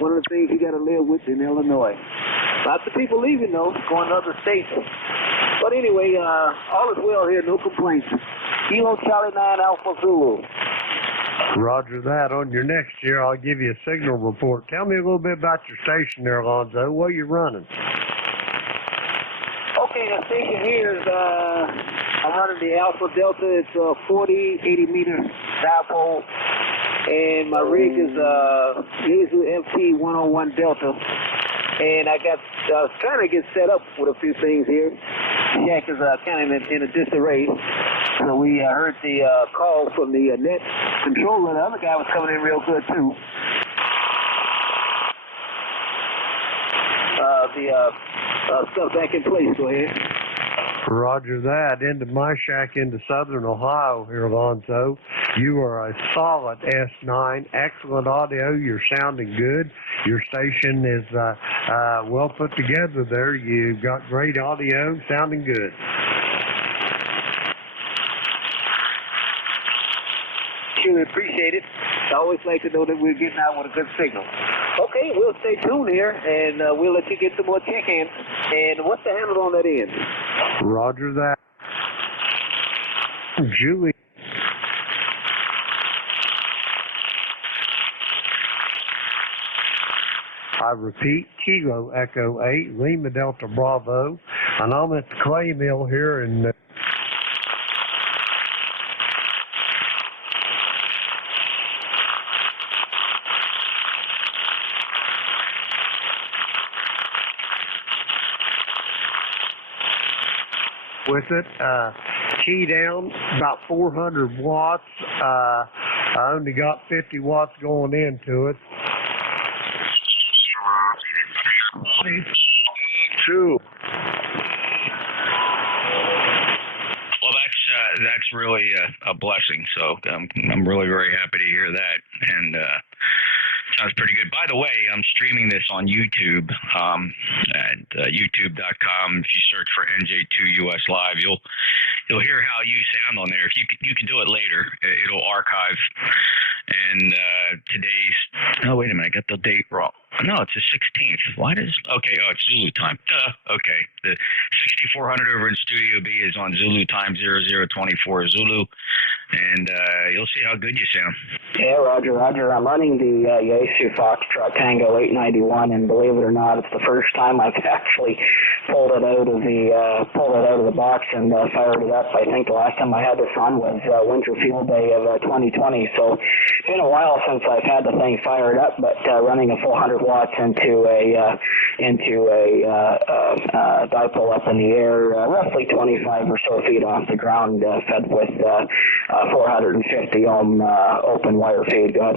one of the things you got to live with in Illinois. Lots of people leaving, though, going to other states. But anyway, all is well here, no complaints. Kilo Charlie 9 Alpha Zulu. Roger that. On your next year, I'll give you a signal report. Tell me a little bit about your station there, Alonzo. What are you running? Okay, the station here is, I'm running the Alpha Delta. It's 40, 80 meter dipole. And my rig is Yaesu FT 101 Delta. And I was trying to get set up with a few things here. Jack is kind of in a disarray. So we heard the call from the net controller. The other guy was coming in real good, too. Stuff back in place. Go ahead. Roger that. Into my shack into southern Ohio here, Alonzo. You are a solid S9. Excellent audio. You're sounding good. Your station is well put together there. You've got great audio, sounding good. Truly appreciate it. I always like to know that we're getting out with a good signal. Okay, we'll stay tuned here, and we'll let you get some more check-ins. And what's the handle on that end? Roger that. Julie. I repeat, Kilo Echo 8, Lima Delta Bravo, and I'm at the clay mill here in with it. Key down, about 400 watts. I only got 50 watts going into it. Two. Well, that's really a blessing. So I'm really very happy to hear that, and sounds pretty good. By the way, I'm streaming this on YouTube at youtube.com. If you search for NJ2US Live, you'll hear how you sound on there. If you can do it later, it'll archive. And today's, oh, wait a minute, I got the date wrong. No, it's the 16th. Why does, okay, oh, it's Zulu time. Duh, okay. The 6400 over in Studio B is on Zulu time, 0024 Zulu. And you'll see how good you sound. Yeah, Roger. I'm running the Yaesu Foxtrot Tango 891, and believe it or not, it's the first time I've actually pulled it out of the box and fired it up. I think the last time I had this on was Winter Field Day of 2020. So it's been a while since I've had the thing fired up, but running a full 100 watts into a dipole up in the air, roughly 25 or so feet off the ground, fed with 450 ohm open wire feed. Go ahead.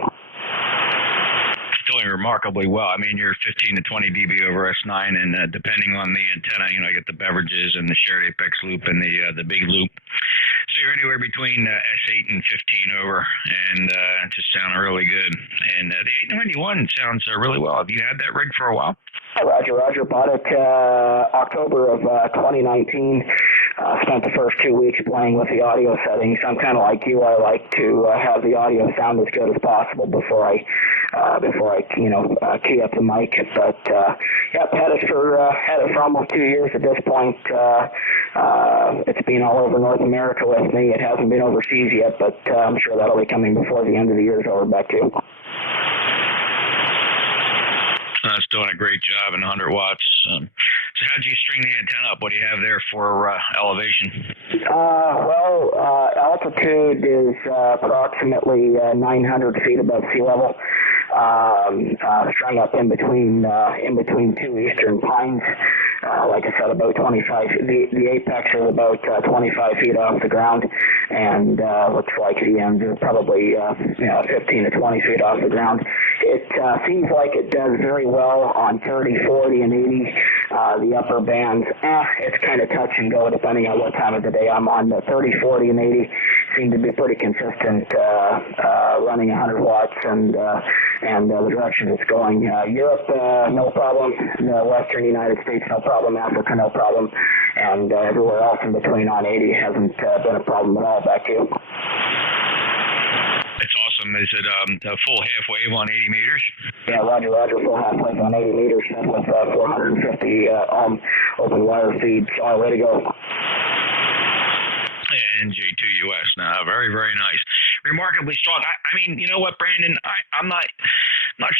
Doing remarkably well. I mean, you're 15 to 20 dB over S9, and depending on the antenna, I get the beverages and the shared apex loop and the big loop. So you're anywhere between S8 and 15 over, and just sound really good. And the 891 sounds really well. Have you had that rig for a while? Roger. Bought it October of 2019. Spent the first 2 weeks playing with the audio settings. I'm kind of like you. I like to have the audio sound as good as possible before I key up the mic. But had it for almost 2 years at this point. It's been all over North America with me. It hasn't been overseas yet, but I'm sure that'll be coming before the end of the year is over back to you. It's doing a great job in 100 watts. So how did you string the antenna up? What do you have there for elevation? Altitude is approximately 900 feet above sea level. Strung up in between two eastern pines. Like I said, about 25. The apex is about 25 feet off the ground, and looks like the ends are probably 15 to 20 feet off the ground. It seems like it does very well on 30, 40, and 80. The upper bands, it's kind of touch and go depending on what time of the day I'm on. The 30, 40, and 80 seem to be pretty consistent, running 100 watts, and the direction it's going. Europe, no problem. The Western United States, no problem. Africa, no problem. And everywhere else in between on 80 hasn't been a problem at all back here. It's awesome. awesome. Is it a full half wave on 80 meters? Yeah, Roger, full half wave on 80 meters with 450 ohm open wire feed. All way to go. NJ2US. Now, very, very nice. Remarkably strong. I mean, you know what, Brandon? I'm not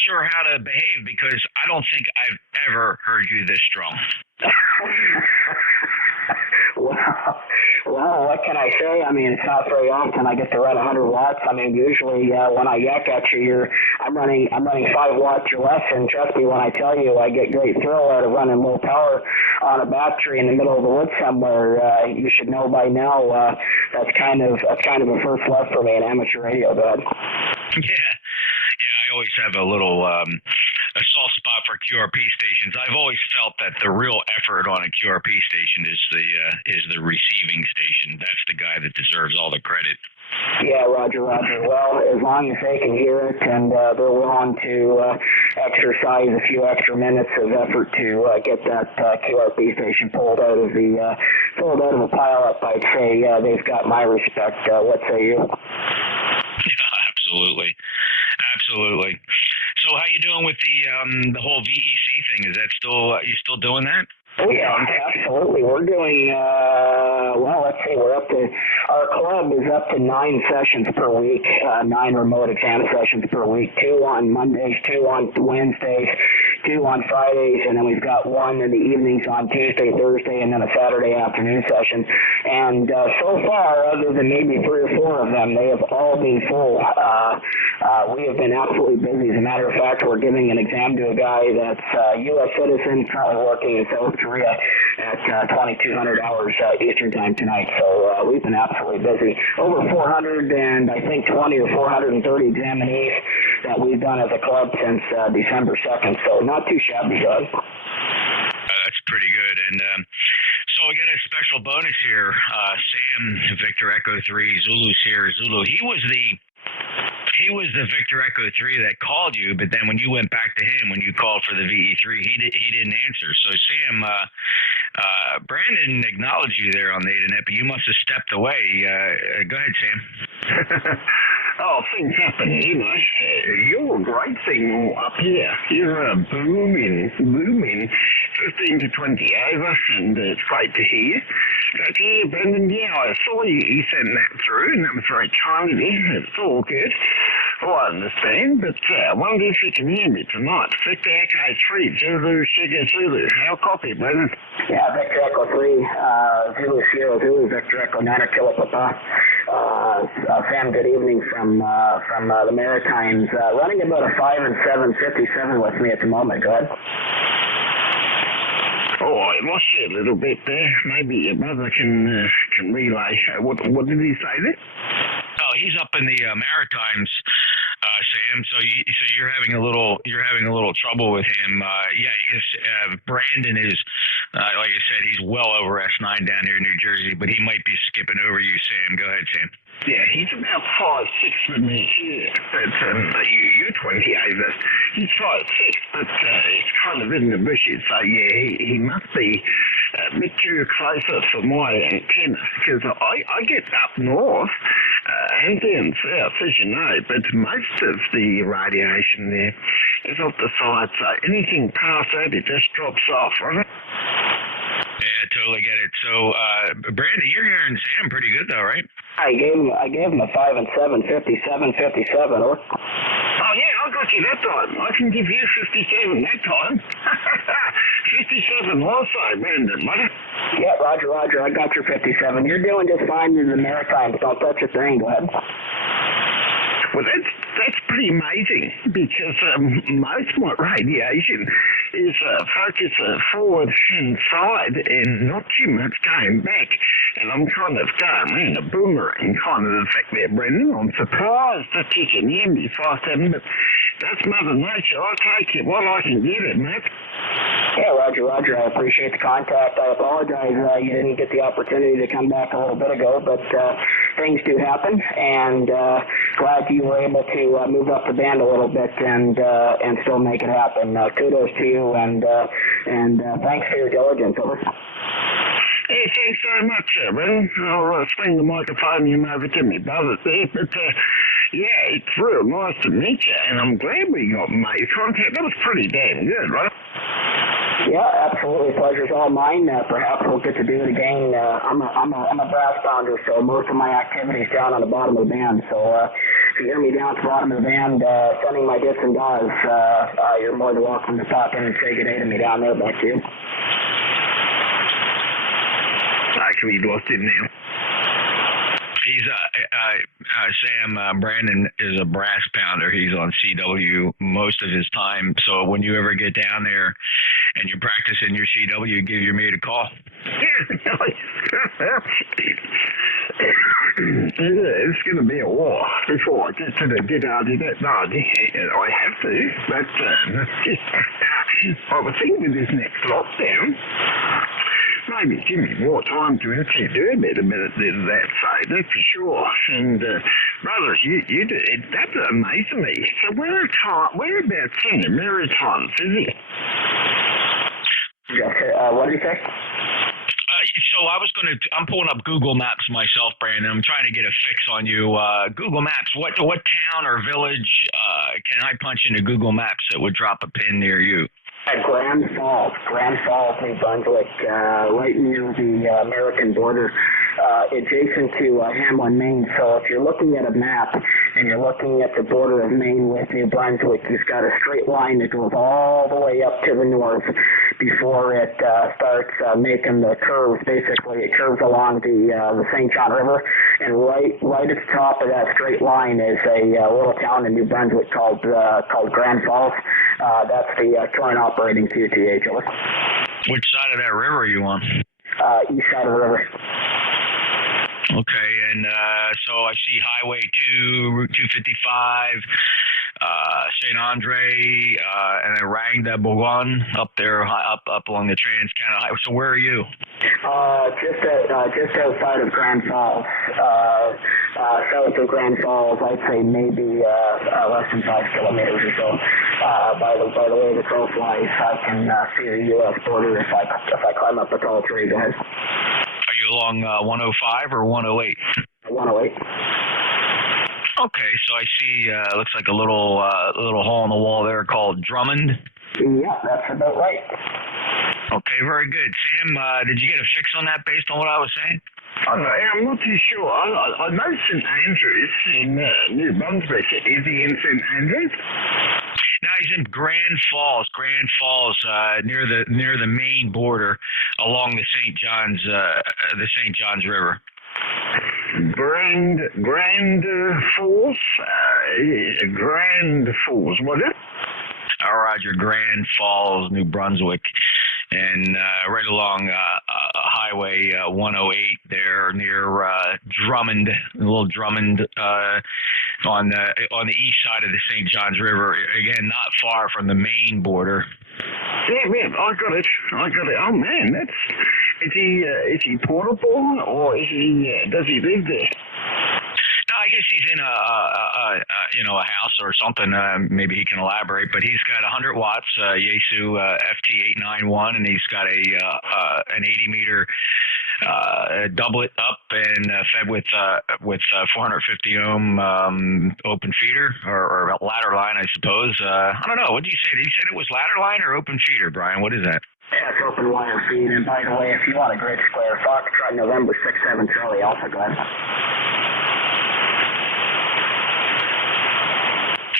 sure how to behave because I don't think I've ever heard you this strong. Well, what can I say? I mean, it's not very often I get to run 100 watts. I mean, usually when I yak at you, I'm running 5 watts or less, and trust me when I tell you, I get great thrill out of running low power on a battery in the middle of the woods somewhere. You should know by now that's kind of a first love for me in amateur radio, bud. Yeah, I always have a little a soft spot for QRP stations. I've always felt that the real effort on a QRP station is the receiving station. That's the guy that deserves all the credit. Yeah, Roger. Well, as long as they can hear it and they're willing to exercise a few extra minutes of effort to get that QRP station pulled out of the pile up, I'd say they've got my respect. What say you? Yeah, absolutely. So, how you doing with the whole VEC thing? Is that you still doing that? Oh yeah, absolutely. We're doing let's see, our club is up to 9 sessions per week, 9 remote exam sessions per week, 2 on Mondays, 2 on Wednesdays, 2 on Fridays, and then we've got 1 in the evenings on Tuesday, Thursday, and then a Saturday afternoon session. And so far, other than maybe 3 or 4 of them, they have all been full. We have been absolutely busy. As a matter of fact, we're giving an exam to a guy that's a U.S. citizen, currently working in South Korea at 2,200 hours Eastern time tonight. So we've been absolutely busy. Over 400 and I think 20 or 430 examinees that we've done as a club since December 2nd. So not too shabby, Doug. That's pretty good. And so we got a special bonus here. Sam, Victor Echo 3, Zulu Sierra Zulu. He was the Victor Echo 3 that called you, but then when you went back to him, when you called for the VE3, he didn't answer. So Sam, Brandon acknowledged you there on the internet, but you must have stepped away. Go ahead, Sam. Oh, things happen, you know. You're a great signal up here. You're a booming 15 to 20 over, and it's great to hear. Great to hear, Brendan. Yeah, I saw you sent that through, and that was very kind of you. It's all good. All I understand, but I wonder if you can hear me tonight. Victor Echo 3, Zulu, Sugar Zulu. How copy, Brendan? Yeah, Victor Echo 3, Zulu Sierra Zulu, Victor Echo Nana Kilo Papa. Sam, good evening from the Maritimes. Running about a 5 and 7 57 with me at the moment. Go ahead. Oh, I lost you a little bit there. Maybe your brother can relay. What did he say there? Oh, he's up in the Maritimes, Sam. So you're having a little trouble with him. Brandon is, like I said, he's well over S9 down here in New Jersey, but he might be skipping over you, Sam. Go ahead, Sam. Yeah, he's about 5'6" with me here, but you're 20 over. He's 5'6", but he's kind of in the bushes, so yeah, he must be a bit too closer for my antenna, because I get up north and down south, as you know, but most of the radiation there is off the side, so anything past that, it just drops off, right? Yeah, totally get it. So, Brandon, you're hearing Sam pretty good, though, right? I gave him a 5 and 7 57. Or? Oh yeah, I got you that time. I can give you 57 that time. 57 also, Brandon, mother. Yeah, Roger. I got your 57. You're doing just fine in the Maritimes. Don't touch a thing. Go ahead. Well, that's pretty amazing because most of my radiation is focused forward and side and not too much going back. And I'm kind of going around a boomerang kind of effect there, Brendan. I'm surprised that you can hear me 5'7", but that's Mother Nature. I take it what I can get it, mate. Yeah, Roger. I appreciate the contact. I apologize you didn't get the opportunity to come back a little bit ago, but things do happen, and glad you were able to move up the band a little bit and still make it happen. Kudos to you, and thanks for your diligence. Over. Hey, thanks very much, Brendan. I'll swing the microphone over to me brother there, but Yeah, it's real nice to meet you, and I'm glad we got made contact. That was pretty damn good, right? Yeah, absolutely. Pleasure's all mine. Perhaps we'll get to do it again. I'm a brass bounder, so most of my activity's down on the bottom of the band. So if you hear me down at the bottom of the band sending my dits and does, you're more than welcome to pop in and say good day to me down there, back to you. Actually, lost it now. He's Sam Brandon is a brass pounder. He's on CW most of his time. So when you ever get down there and you're practicing your CW, give your mate a call. It's going to be a while before I get to the get out of that. No, I have to. But I was thinking with this next lockdown, maybe give me more time to actually do a bit of that side, that's for sure. And brothers, you do it. That's amazing me. So whereabouts in the Maritimes is it? What did you say? So I'm pulling up Google Maps myself, Brandon. I'm trying to get a fix on you. Google Maps, what town or village can I punch into Google Maps that would drop a pin near you? At Grand Falls, New Brunswick, right near the American border, adjacent to Hamlin, Maine. So if you're looking at a map and you're looking at the border of Maine with New Brunswick, you've got a straight line that goes all the way up to the north before it starts making the curves. Basically, it curves along the St. John River, and right at the top of that straight line is a little town in New Brunswick called Grand Falls. That's the current operating QTH. Which side of that river are you on? East side of the river. Okay, and so I see Highway 2, Route 255, St. Andre, and then Rang de Bourgogne up there, up along the Trans-Canada Highway. So where are you? Just outside of Grand Falls. South of Grand Falls, I'd say maybe less than 5 kilometers or so. By the way the crow flies, I can see the U.S. border if I climb up a tall tree. Go ahead. Are you along 105 or 108? 108. Okay, so I see looks like a little hole in the wall there called Drummond. Yeah, that's about right. Okay, very good. Sam, did you get a fix on that based on what I was saying? I'm not too sure. I know St. Andrews in New Brunswick. Is he in St. Andrews? No, he's in Grand Falls. Grand Falls, near the Maine border, along the St. John's River. Grand Falls, Grand Falls, was it? Roger, Grand Falls, New Brunswick, and right along Highway 108 there near Drummond, a little Drummond on the east side of the St. John's River. Again, not far from the Maine border. Yeah, man, I got it. Oh man, is he portable or does he live there? No, I guess he's in a house or something. Maybe he can elaborate. But he's got 100 watts Yaesu FT891, and he's got an 80 meter doublet up and fed with 450 ohm open feeder or ladder line, I suppose. I don't know. What did you say? Did you say it was ladder line or open feeder, Brian? What is that? Yeah, it's open wire feed. And by the way, if you want a grid square, Foxtrot November 67 Charlie Alpha, go ahead.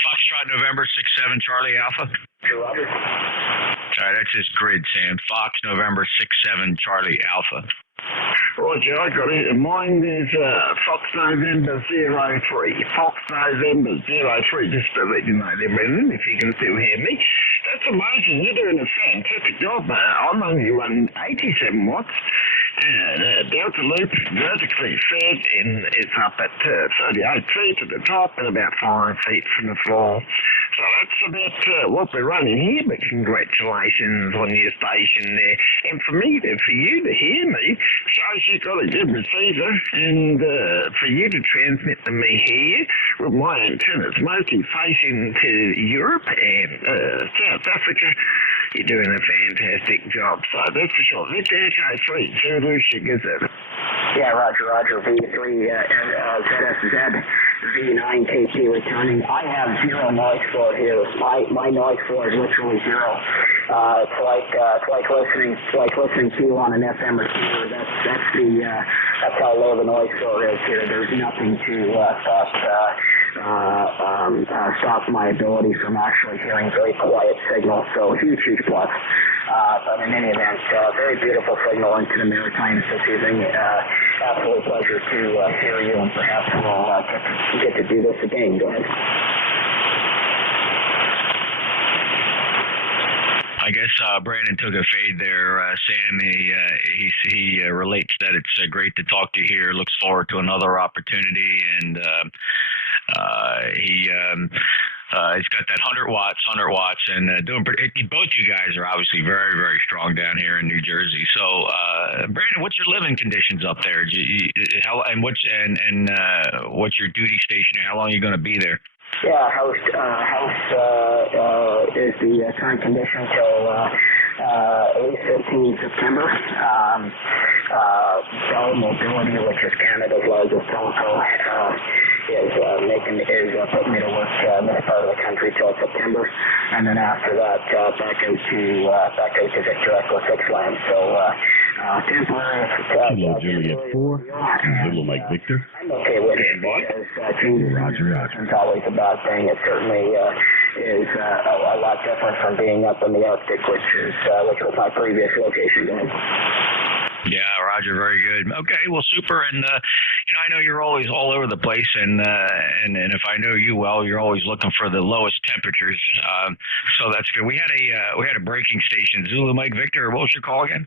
Foxtrot November 67 Charlie Alpha. Roger. All right, that's his grid, Sam. Fox November 67 Charlie Alpha. Roger, I got it. Mine is Fox November 03. Fox November 03, just to let you know there, Brendan, if you can still hear me. That's amazing. You're doing a fantastic job. I'm only running 87 watts. Delta loop, vertically fed, and it's up at 38 feet at the top and about 5 feet from the floor. So that's about what we're running here, but congratulations on your station there. And for you to hear me, shows you've got a good receiver, and for you to transmit to me here with my antennas mostly facing to Europe and South Africa, you're doing a fantastic job. So that's for sure. Victor Echo 3, Zulu Sugar 7. Yeah, Roger, V3, ZSZ. V9KT returning. I have zero noise floor here. My noise floor is literally zero. It's like listening to you on an FM receiver. That's how low the noise floor is here. There's nothing to stop my ability from actually hearing very quiet signal. So huge plus. But in any event, very beautiful signal into the Maritimes this evening. Absolute pleasure to hear you, and perhaps we'll get to do this again. Go ahead. I guess Brandon took a fade there. Sam, he relates that it's great to talk to you here. Looks forward to another opportunity, and he's got that 100 watts, and doing pretty. Both you guys are obviously very, very strong down here in New Jersey. So, Brandon, what's your living conditions up there? What's your duty station? How long are you going to be there? Yeah, house is the current condition till at least 15 September. Bell Mobility, which is Canada's largest telco, is putting me to work in this part of the country till September, and then after that back out to Victor Echo 6 land. So temporary. Hello, Juliet 4. Zulu Mike Victor. I'm okay with it because changes isn't always a bad thing. It certainly is a lot different from being up in the Arctic, which was my previous location. Yeah, Roger, very good. Okay, well, super. And I know you're always all over the place, and if I know you well, you're always looking for the lowest temperatures. So that's good. We had a breaking station, Zulu Mike Victor. What was your call again?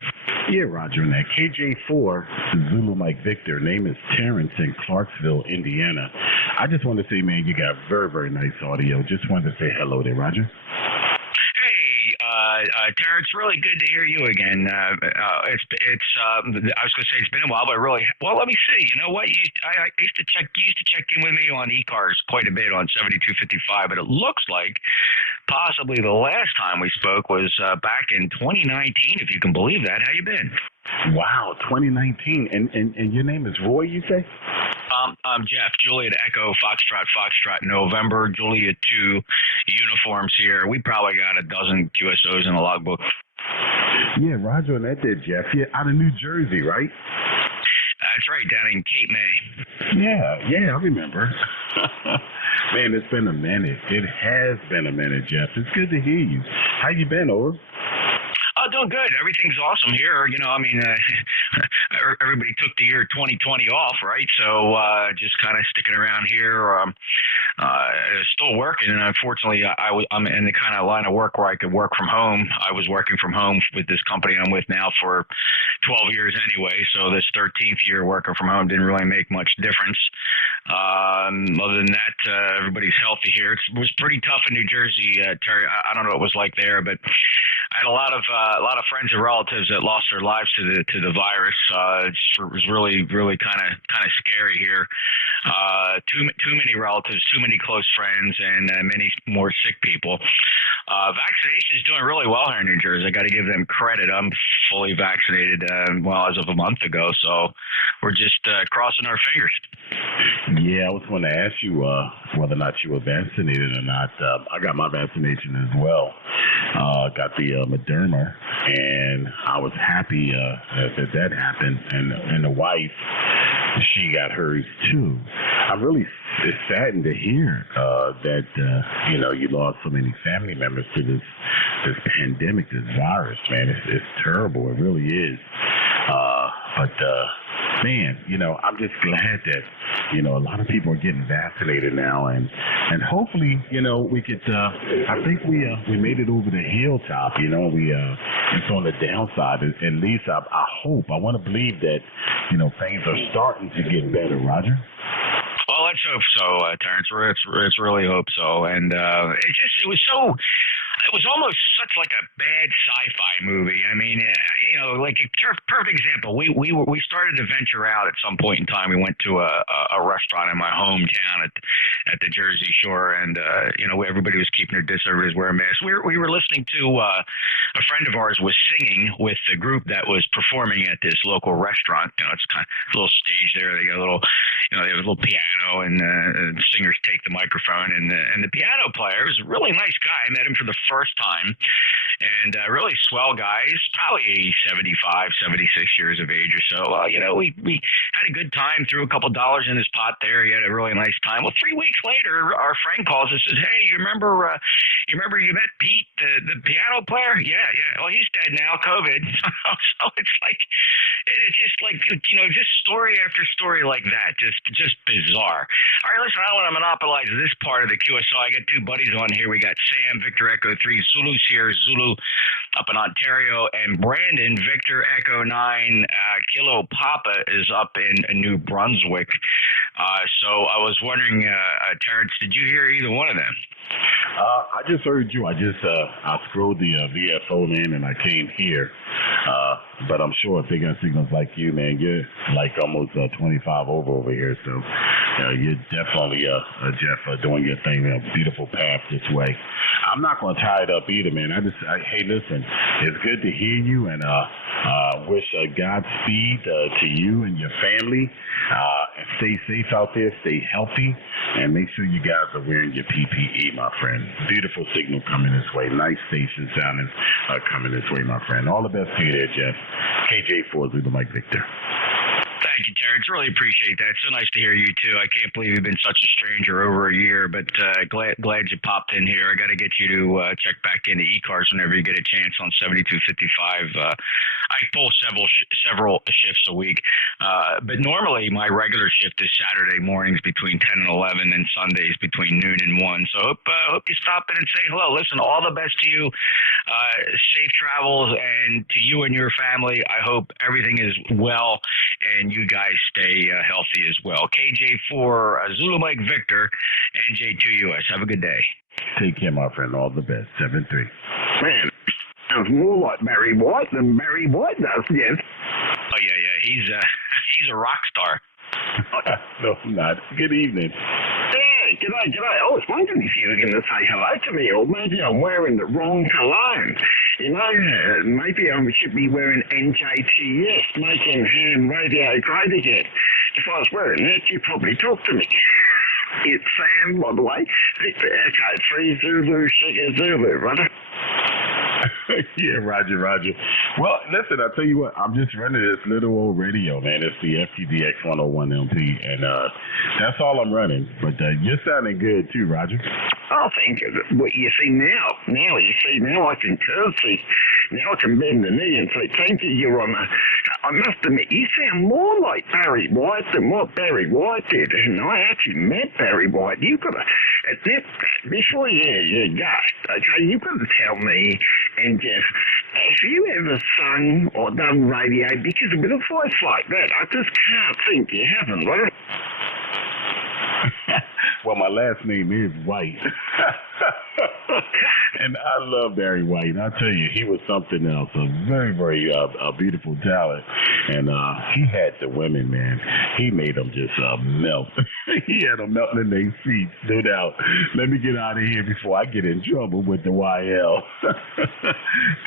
Yeah, Roger. And that KJ4 Zulu Mike Victor. Name is Terrence in Clarksville, Indiana. I just want to say, man, you got very, very nice audio. Just wanted to say hello there, Roger. Terrence, really good to hear you again. I was going to say it's been a while, but really, well, let me see. You know what? You used to check in with me on e-cars quite a bit on 7255, but it looks like possibly the last time we spoke was back in 2019, if you can believe that. How you been? Wow, 2019. And your name is Roy, you say? I'm Jeff. Juliet Echo, Foxtrot, November, Juliet 2 uniforms here. We probably got a dozen QSOs in the logbook. Yeah, Roger, and that did, Jeff. Yeah, out of New Jersey, right? That's right, down in Cape May. Yeah, I remember. Man, it's been a minute. It has been a minute, Jeff. It's good to hear you. How you been, Or? Doing good. Everything's awesome here. Everybody took the year 2020 off, right? So just kind of sticking around here. Still working, and unfortunately, I'm in the kind of line of work where I could work from home. I was working from home with this company I'm with now for 12 years anyway. So this 13th year working from home didn't really make much difference. Other than that, everybody's healthy here. It was pretty tough in New Jersey, Terry. I don't know what it was like there, but I had a lot of friends and relatives that lost their lives to the virus. It was really kind of scary here. Too many relatives, too many close friends, and many more sick people. Vaccination is doing really well here in New Jersey. I got to give them credit. I'm fully vaccinated, as of a month ago. So we're just crossing our fingers. Yeah, I was going to ask you whether or not you were vaccinated or not. I got my vaccination as well. Got the Moderna, and I was happy that happened. And the wife, she got hers too. I'm really saddened to hear that you lost so many family members to this pandemic, this virus. Man, it's terrible. It really is. But man, I'm just glad that a lot of people are getting vaccinated now, and hopefully we could. I think we made it over the hilltop. It's on the downside. At least I hope. I want to believe that things are starting to get better. Roger. Well, let's hope so, Terrence. Let's really hope so. And it was so. it was almost such like a bad sci-fi movie. I mean, like a perfect example. We started to venture out at some point in time. We went to a restaurant in my hometown at the Jersey Shore, and everybody was keeping their distance. Everybody was wearing masks. We were listening to a friend of ours was singing with the group that was performing at this local restaurant. It's kind of a little stage there. They got a little, they have a little piano, and the singers take the microphone, and the piano player was a really nice guy. I met him for the first time, and really swell guy. He's probably 75, 76 years of age or so. We had a good time, threw a couple dollars in his pot there. He had a really nice time. Well, 3 weeks later, our friend calls and says, "Hey, you remember you met Pete, the piano player?" Yeah. Well, he's dead now, COVID. So it's like, it's just like, just story after story like that, just bizarre. All right, listen, I don't want to monopolize this part of the QSO. I got two buddies on here. We got Sam, Victor Echo 3, Zulu Sierra Zulu up in Ontario, and Brandon, Victor Echo 9, Kilo Papa is up in New Brunswick. So I was wondering, Terrence, did you hear either one of them? I just heard you. I scrolled the VFO in and I came here. But I'm sure if they got signals like you, man, you're like almost 25 over here. So you're definitely, Jeff, doing your thing. A beautiful path this way. I'm not going to tie it up either, man. Hey, listen, it's good to hear you, and wish Godspeed to you and your family. Stay safe out there, stay healthy, and make sure you guys are wearing your PPE, my friend. Beautiful signal coming this way. Nice station sounding coming this way, my friend. All the best to you there, Jeff. KJ4 Zulu Mike Victor. Thank you, Terrence. Really appreciate that. It's so nice to hear you, too. I can't believe you've been such a stranger over a year, but glad you popped in here. I got to get you to check back into e-cars whenever you get a chance on 7255. I pull several shifts a week, but normally my regular shift is Saturday mornings between 10 and 11 and Sundays between noon and 1. So hope you stop in and say hello. Listen, all the best to you. Safe travels, and to you and your family, I hope everything is well, and you guys stay healthy as well. KJ4 Zulu Mike Victor, NJ2US. Have a good day. Take care, my friend. All the best. 7-3. Man, sounds more like Barry White than Barry White does, yes. Oh, yeah. He's a rock star. No, I'm not. Good evening. Hey, g'day. I was wondering if you were going to say hello to me, or maybe I'm wearing the wrong cologne. Maybe I should be wearing NJ2US, making ham radio great again. If I was wearing that, you'd probably talk to me. It's Sam, by the way. Victor Echo 3 Zulu Sugar Zulu, brother. Yeah, Roger. Well, listen, I'll tell you what, I'm just running this little old radio, man. It's the FTDX 101 LP, and that's all I'm running. But you're sounding good, too, Roger. Oh, thank you. Well, you see, now I can curtsy. Now I can bend the knee and say, thank you, Your Honor. I must admit, you sound more like Barry White than what Barry White did. And I actually met Barry White. You've got to admit that before you go. Okay, you've got to tell me, and Jeff, have you ever sung or done radio? Because with a voice like that, I just can't think you haven't, right? Well, my last name is White. And I love Barry White. I tell you, he was something else. A very, very beautiful talent. And he had the women, man. He made them just melt. He had them melting in their seats, no doubt. Let me get out of here before I get in trouble with the YL.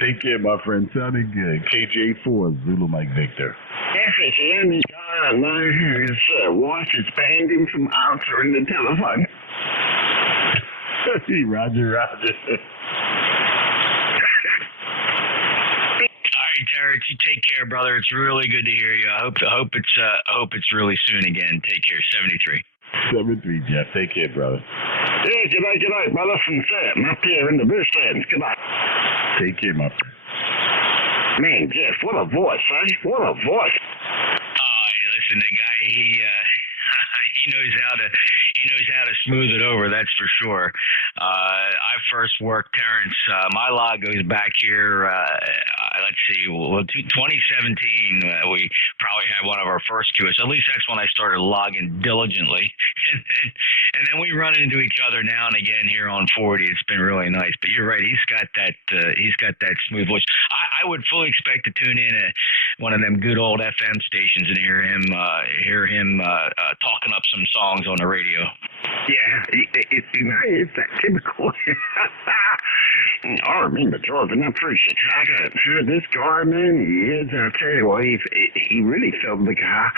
Take care, my friend. Sounding good. KJ4 Zulu Mike Victor. Yes, it's the only guy I know whose wife has banned him from answering the telephone. Roger. All right, Terrence, you take care, brother. It's really good to hear you. I hope it's really soon again. Take care. 73. 73, Jeff. Take care, brother. Yeah, g'day, brother from Sam up here in the bushlands. G'day. Take care, my friend. Man, Jeff, what a voice, eh? What a voice. Listen, the guy, he knows how to smooth it over, that's for sure. I first worked Terrence. My log goes back here, let's see, 2017. We probably had one of our first QS. At least that's when I started logging diligently. And then we run into each other now and again here on 40. It's been really nice. But you're right. He's got that smooth voice. I would fully expect to tune in at one of them good old FM stations and hear him talking up some songs on the radio. Yeah, it's that typical. I remember driving up through Chicago and heard this guy, man. I tell you what, he really filled the car.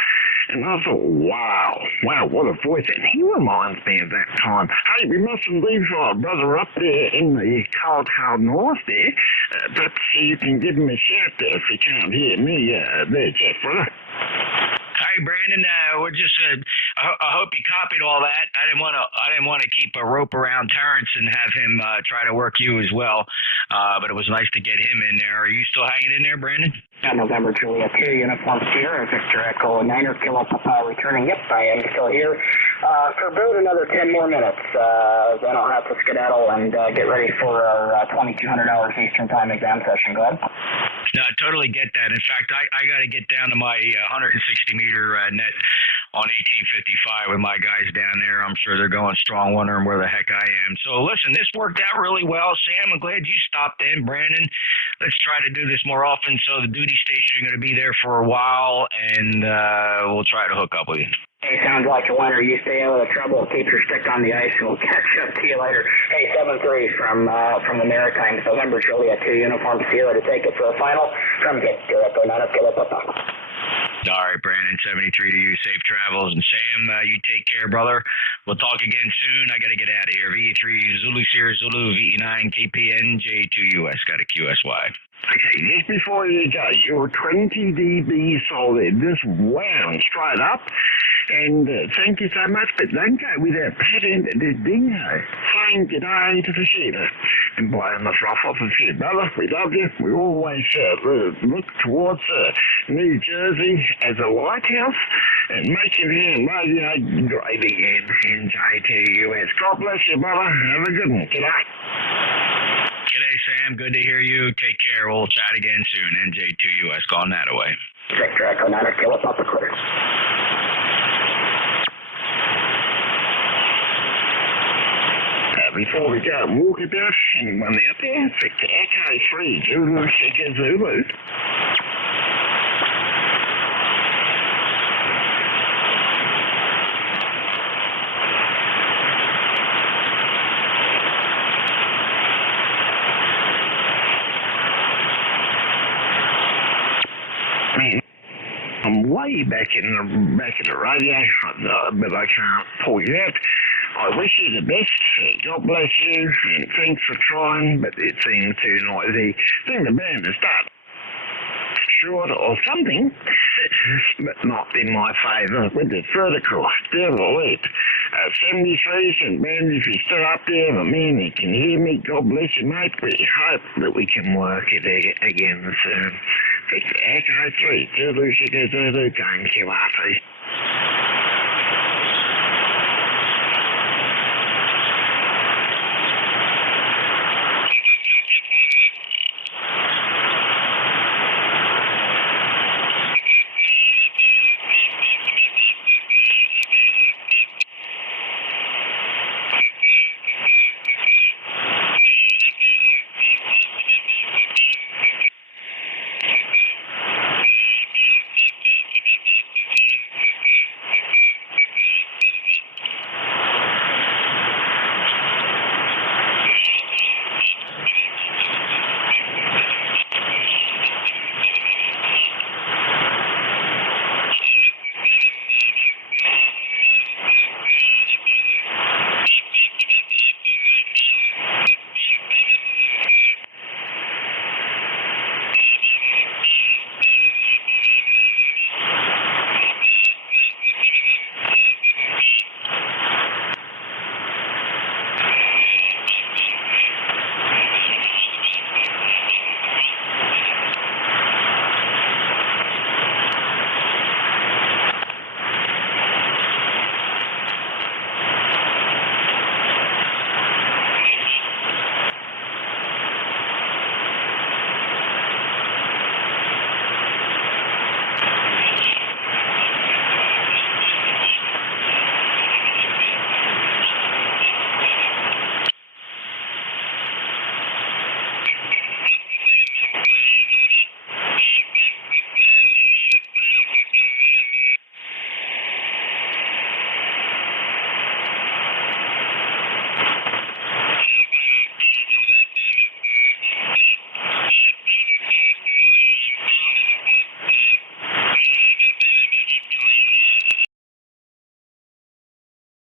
And I thought, wow, what a voice. And he reminds me of that time. Hey, we mustn't leave our brother up there in the cold north there. But you can give him a shout there if you can't hear me there, Jeff, brother. Hey, Brandon, we're just. I hope you copied all that. I didn't want to keep a rope around Terrence and have him try to work you as well. But it was nice to get him in there. Are you still hanging in there, Brandon? November Juliet 2, Uniform Sierra, Victor Echo 9er, Kilo Papa returning. Yep, I am still here. For about another 10 more minutes. Then I'll have to skedaddle and get ready for our 2200 hours Eastern Time exam session. Go ahead. No, I totally get that. In fact, I got to get down to my 160-meter net on 1855 with my guys down there. I'm sure they're going strong, wondering where the heck I am. So, listen, this worked out really well. Sam, I'm glad you stopped in. Brandon, let's try to do this more often. So the duty station are going to be there for a while, and we'll try to hook up with you. Hey, sounds like a winner. You stay out of trouble. Keep your stick on the ice, and we'll catch up to you later. Hey, 7-3 from the Maritimes, November Juliet 2, Uniform Sierra to take it for a final from Victor Echo 9er, Kilo Papa. All right, Brandon, 73 to you. Safe travels. And Sam, you take care, brother. We'll talk again soon. I got to get out of here. VE3 Zulu Sierra Zulu, VE9 KP NJ2US. Got a QSY. Okay, just before you go, you're 20 dB solid, just wound straight up. And thank you so much, but don't go without patting the dingo. Saying good day to the shooter. And blowing us rough off of you, brother. We love you. We always look towards New Jersey as a lighthouse and making here radio great again. NJ2US. God bless you, brother. Have a good one. G'day. G'day, Sam. Good to hear you. Take care. We'll chat again soon. NJ2US. Gone that away. Victor Echo 9er, Kilo Papa clear. Before we go and walk about, anyone out there? Victor Echo 3, Zulu, Sugar Zulu. I'm way back in the radio, but I can't pull you out. I wish you the best. God bless you, and thanks for trying, but it seems too noisy. I think the band is start short or something, but not in my favour with the vertical. Devil it. 73 St. Band, if you're still up there, but man, you can hear me. God bless you, mate. We hope that we can work it again soon. Victor Echo 3, Zulu, Sugar Zulu, going QRT.